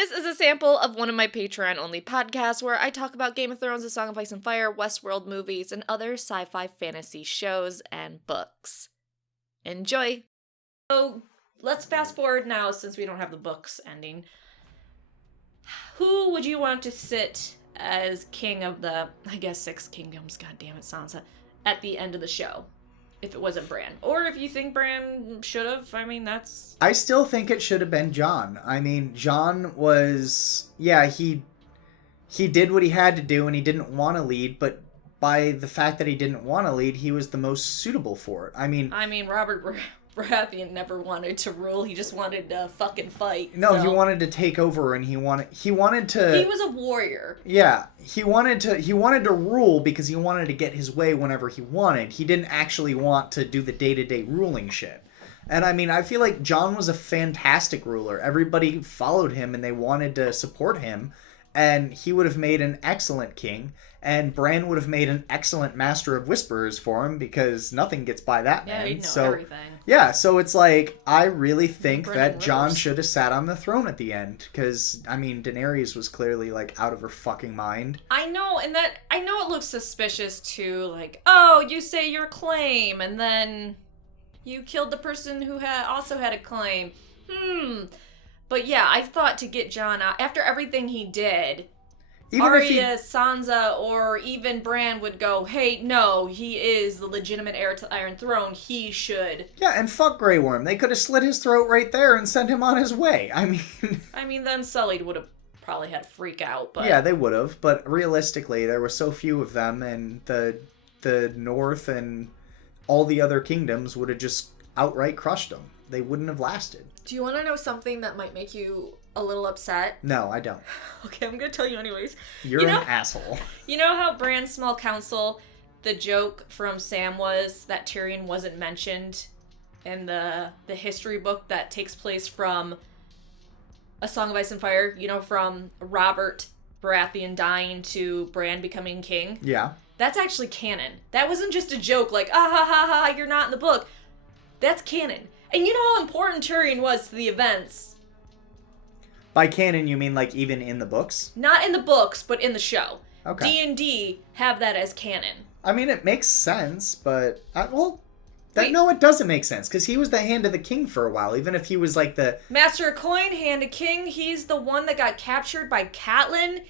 This is a sample of one of my Patreon-only podcasts where I talk about Game of Thrones, A Song of Ice and Fire, Westworld movies, and other sci-fi fantasy shows and books. Enjoy! So, let's fast forward now since we don't have the books ending. Who would you want to sit as king of the, I guess, 6 kingdoms, goddammit, Sansa, at the end of the show? If it wasn't Bran. Or if you think Bran should have, I mean, that's... I still think it should have been Jon. I mean, Jon was... Yeah, he did what he had to do and he didn't want to lead, but by the fact that he didn't want to lead, he was the most suitable for it. I mean, Robert Baratheon never wanted to rule. He just wanted to fucking fight. No, so. He wanted to take over, and he wanted to... He was a warrior. Yeah, he wanted to rule because he wanted to get his way whenever he wanted. He didn't actually want to do the day-to-day ruling shit. And I mean, I feel like Jon was a fantastic ruler. Everybody followed him, and they wanted to support him, and he would have made an excellent king. And Bran would have made an excellent Master of Whisperers for him because nothing gets by that man. Yeah, he'd know everything. Yeah, so it's like, I really think that Jon should have sat on the throne at the end. Because, I mean, Daenerys was clearly, like, out of her fucking mind. I know it looks suspicious too, like, oh, you say your claim, and then you killed the person who also had a claim. But yeah, I thought to get Jon out, after everything he did... Even Arya, Sansa, or even Bran would go, hey, no, he is the legitimate heir to the Iron Throne. He should. Yeah, and fuck Grey Worm. They could have slit his throat right there and sent him on his way. I mean, then Sully would have probably had to freak out, but... Yeah, they would have, but realistically, there were so few of them, and the North and all the other kingdoms would have just outright crushed them. They wouldn't have lasted. Do you want to know something that might make you a little upset? No, I don't. Okay, I'm going to tell you anyways. You're an asshole. You know how Bran's small council, the joke from Sam was that Tyrion wasn't mentioned in the history book that takes place from A Song of Ice and Fire, you know, from Robert Baratheon dying to Bran becoming king? Yeah. That's actually canon. That wasn't just a joke like, ah ha ha ha, you're not in the book. That's canon. And you know how important Tyrion was to the events. By canon, you mean like even in the books? Not in the books, but in the show. Okay. D&D have that as canon. I mean, it makes sense, but... no, it doesn't make sense, because he was the Hand of the King for a while, even if he was like the... Master of Coin, Hand of King, he's the one that got captured by Catelyn.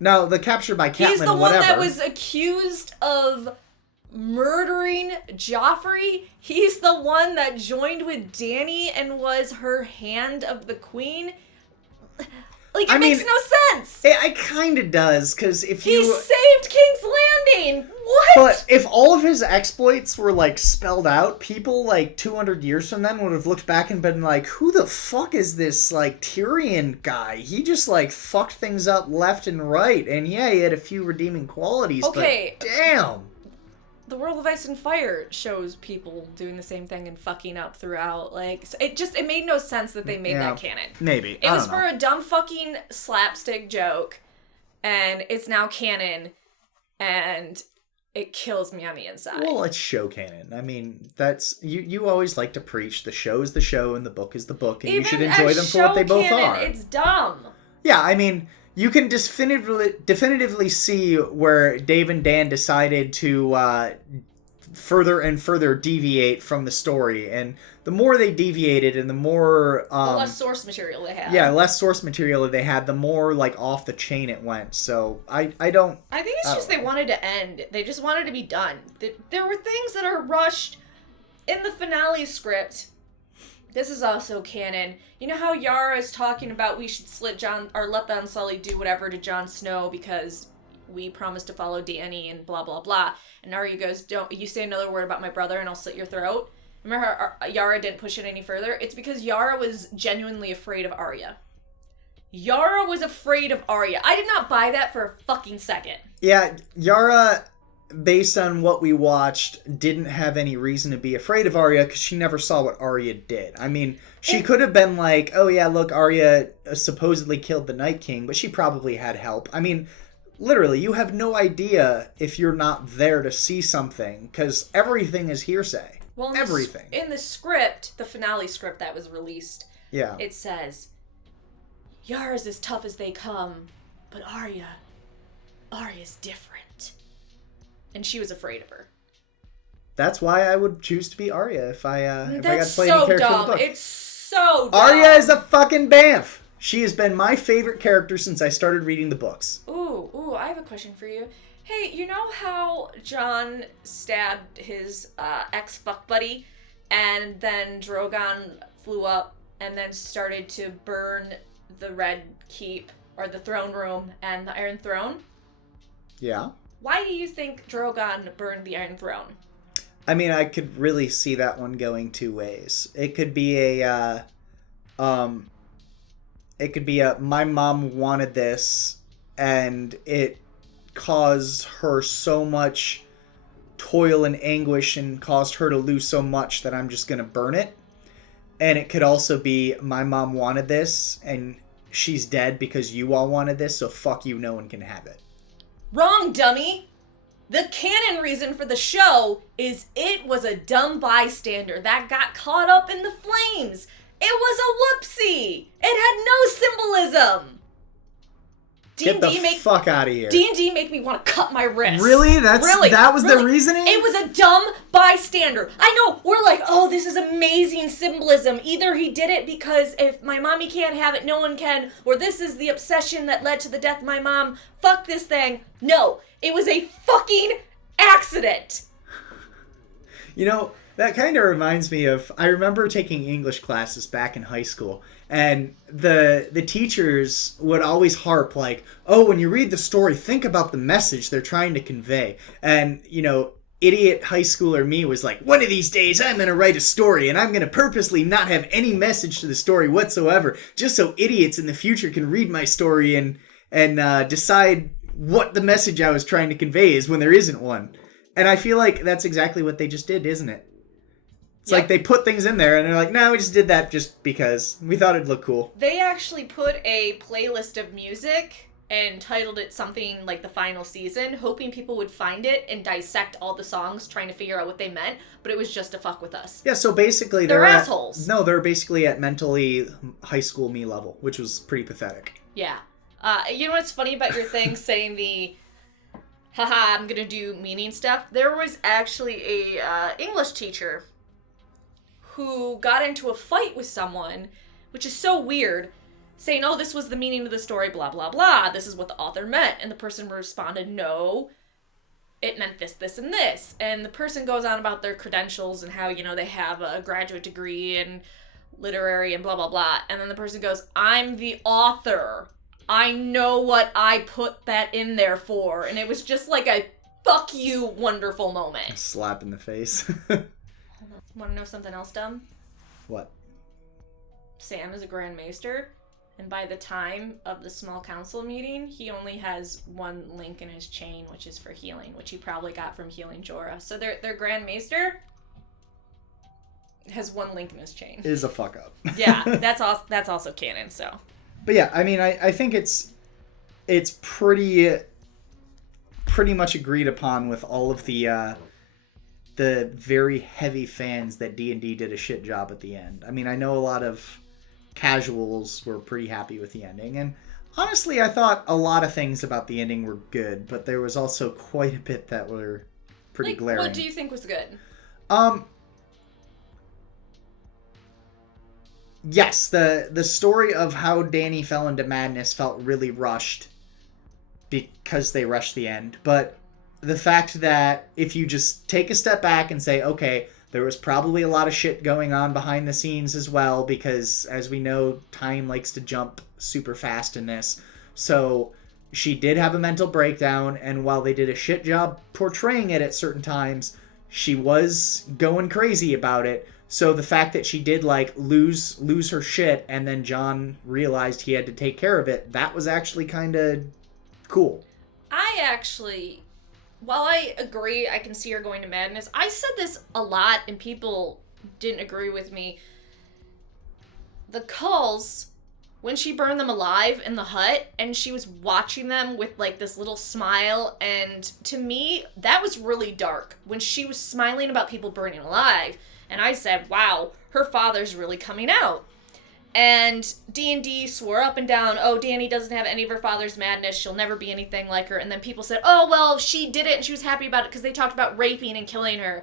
No, the capture by Catelyn, he's the one that was accused of murdering Joffrey. He's the one that joined with Dany and was her Hand of the Queen. Like, it makes no sense. It kind of does, because if He saved King's Landing! What? But if all of his exploits were, like, spelled out, people, like, 200 years from then would have looked back and been like, who the fuck is this, like, Tyrion guy? He just, like, fucked things up left and right. And yeah, he had a few redeeming qualities, but damn! The World of Ice and Fire shows people doing the same thing and fucking up throughout. Like, it made no sense that they made that canon. Maybe. It was for a dumb fucking slapstick joke, and it's now canon, and it kills me on the inside. Well, it's show canon. I mean, that's... You always like to preach the show is the show and the book is the book, and you should enjoy them for what they both are. It's dumb. Yeah, I mean... You can definitively see where Dave and Dan decided to further and further deviate from the story. And the more they deviated and the more... the less source material they had. Yeah, less source material they had, the more like off the chain it went. So I think it's just they wanted to end. They just wanted to be done. There were things that are rushed in the finale script. This is also canon. You know how Yara is talking about we should let the Unsullied do whatever to Jon Snow because we promised to follow Dany and blah, blah, blah. And Arya goes, don't you say another word about my brother and I'll slit your throat. Remember how Yara didn't push it any further? It's because Yara was genuinely afraid of Arya. Yara was afraid of Arya. I did not buy that for a fucking second. Yeah, Yara... based on what we watched, didn't have any reason to be afraid of Arya because she never saw what Arya did. I mean, she could have been like, oh yeah, look, Arya supposedly killed the Night King, but she probably had help. I mean, literally, you have no idea if you're not there to see something because everything is hearsay. Well, in the script, the finale script that was released, it says, Yara's as tough as they come, but Arya's different. And she was afraid of her. That's why I would choose to be Arya if I got to play That's any so character in the dumb. book. It's so dumb. Arya is a fucking bamf. She has been my favorite character since I started reading the books. Ooh, I have a question for you. Hey, you know how Jon stabbed his ex-fuck buddy, and then Drogon flew up and then started to burn the Red Keep, or the throne room, and the Iron Throne? Yeah. Why do you think Drogon burned the Iron Throne? I mean, I could really see that one going two ways. It could be my mom wanted this, and it caused her so much toil and anguish and caused her to lose so much that I'm just gonna burn it. And it could also be my mom wanted this, and she's dead because you all wanted this, so fuck you, no one can have it. Wrong, dummy! The canon reason for the show is it was a dumb bystander that got caught up in the flames. It was a whoopsie. It had no symbolism. Get the fuck out of here. D&D make me want to cut my wrist. Really? That was the reasoning? It was a dumb bystander. I know, we're like, oh, this is amazing symbolism. Either he did it because if my mommy can't have it, no one can, or this is the obsession that led to the death of my mom. Fuck this thing. No, it was a fucking accident. You know, that kind of reminds me of, I remember taking English classes back in high school, and the teachers would always harp like, oh, when you read the story, think about the message they're trying to convey. And, you know, idiot high schooler me was like, one of these days I'm going to write a story, and I'm going to purposely not have any message to the story whatsoever, just so idiots in the future can read my story and decide what the message I was trying to convey is when there isn't one. And I feel like that's exactly what they just did, isn't it? It's like they put things in there and they're like, no, we just did that just because we thought it'd look cool. They actually put a playlist of music and titled it something like The Final Season, hoping people would find it and dissect all the songs, trying to figure out what they meant, but it was just to fuck with us. Yeah, so basically they're assholes. They're basically at mentally high school me level, which was pretty pathetic. Yeah. You know what's funny about your thing saying the, haha, I'm gonna do meaning stuff? There was actually a English teacher who got into a fight with someone, which is so weird, saying, oh, this was the meaning of the story, blah, blah, blah. This is what the author meant. And the person responded, no, it meant this, this, and this. And the person goes on about their credentials and how, you know, they have a graduate degree and literary and blah, blah, blah. And then the person goes, I'm the author. I know what I put that in there for. And it was just like a fuck you wonderful moment. A slap in the face. Want to know something else dumb? What? Sam is a Grand Maester, and by the time of the small council meeting, he only has one link in his chain, which is for healing, which he probably got from healing Jorah. So their Grand Maester has one link in his chain. Is a fuck up. Yeah, that's also canon, so. But yeah, I mean, I think it's pretty much agreed upon with all of the very heavy fans that D&D did a shit job at the end. I mean, I know a lot of casuals were pretty happy with the ending, and honestly, I thought a lot of things about the ending were good, but there was also quite a bit that were pretty glaring. What do you think was good? Yes, the story of how Dany fell into madness felt really rushed because they rushed the end, but the fact that if you just take a step back and say, okay, there was probably a lot of shit going on behind the scenes as well, because as we know, time likes to jump super fast in this. So she did have a mental breakdown, and while they did a shit job portraying it at certain times, she was going crazy about it. So the fact that she did like lose her shit, and then Jon realized he had to take care of it, that was actually kind of cool. While I agree, I can see her going to madness. I said this a lot, and people didn't agree with me. The Culls, when she burned them alive in the hut, and she was watching them with, like, this little smile, and to me, that was really dark. When she was smiling about people burning alive, and I said, wow, her father's really coming out. And D&D swore up and down, oh, Dani doesn't have any of her father's madness, she'll never be anything like her. And then people said, oh, well, she did it and she was happy about it because they talked about raping and killing her.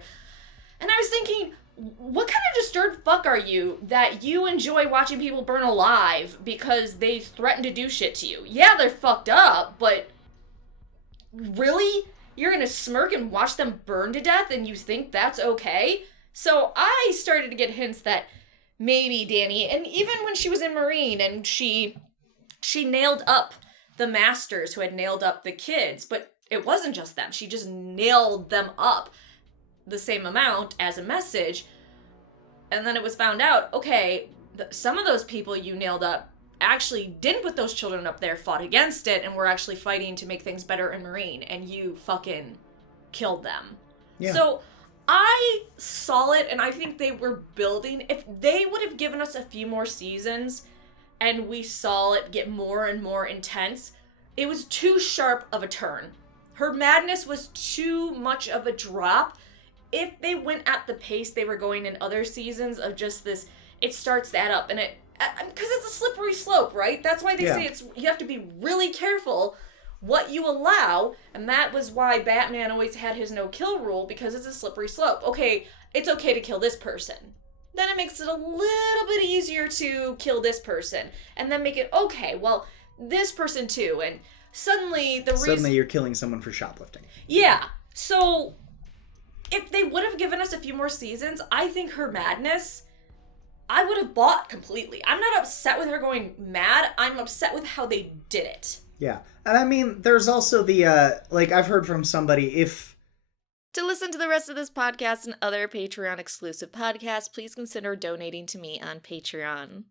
And I was thinking, what kind of disturbed fuck are you that you enjoy watching people burn alive because they threaten to do shit to you? Yeah, they're fucked up, but really? You're gonna smirk and watch them burn to death and you think that's okay? So I started to get hints that maybe Dani, and even when she was in Marine and she nailed up the masters who had nailed up the kids, but it wasn't just them. She just nailed them up the same amount as a message. And then it was found out, okay, some of those people you nailed up actually didn't put those children up there, fought against it, and were actually fighting to make things better in Marine, and you fucking killed them. Yeah. So I saw it, and I think they were building. If they would have given us a few more seasons and we saw it get more and more intense, it was too sharp of a turn. Her madness was too much of a drop. If they went at the pace they were going in other seasons of just this, it starts that up, and because it's a slippery slope, right? That's why they say you have to be really careful what you allow, and that was why Batman always had his no-kill rule, because it's a slippery slope. Okay, it's okay to kill this person. Then it makes it a little bit easier to kill this person, and then make it, okay, well, this person too, and suddenly you're killing someone for shoplifting. Yeah, so if they would have given us a few more seasons, I think her madness, I would have bought completely. I'm not upset with her going mad, I'm upset with how they did it. Yeah. And I mean, there's also the, I've heard from somebody, if... To listen to the rest of this podcast and other Patreon-exclusive podcasts, please consider donating to me on Patreon.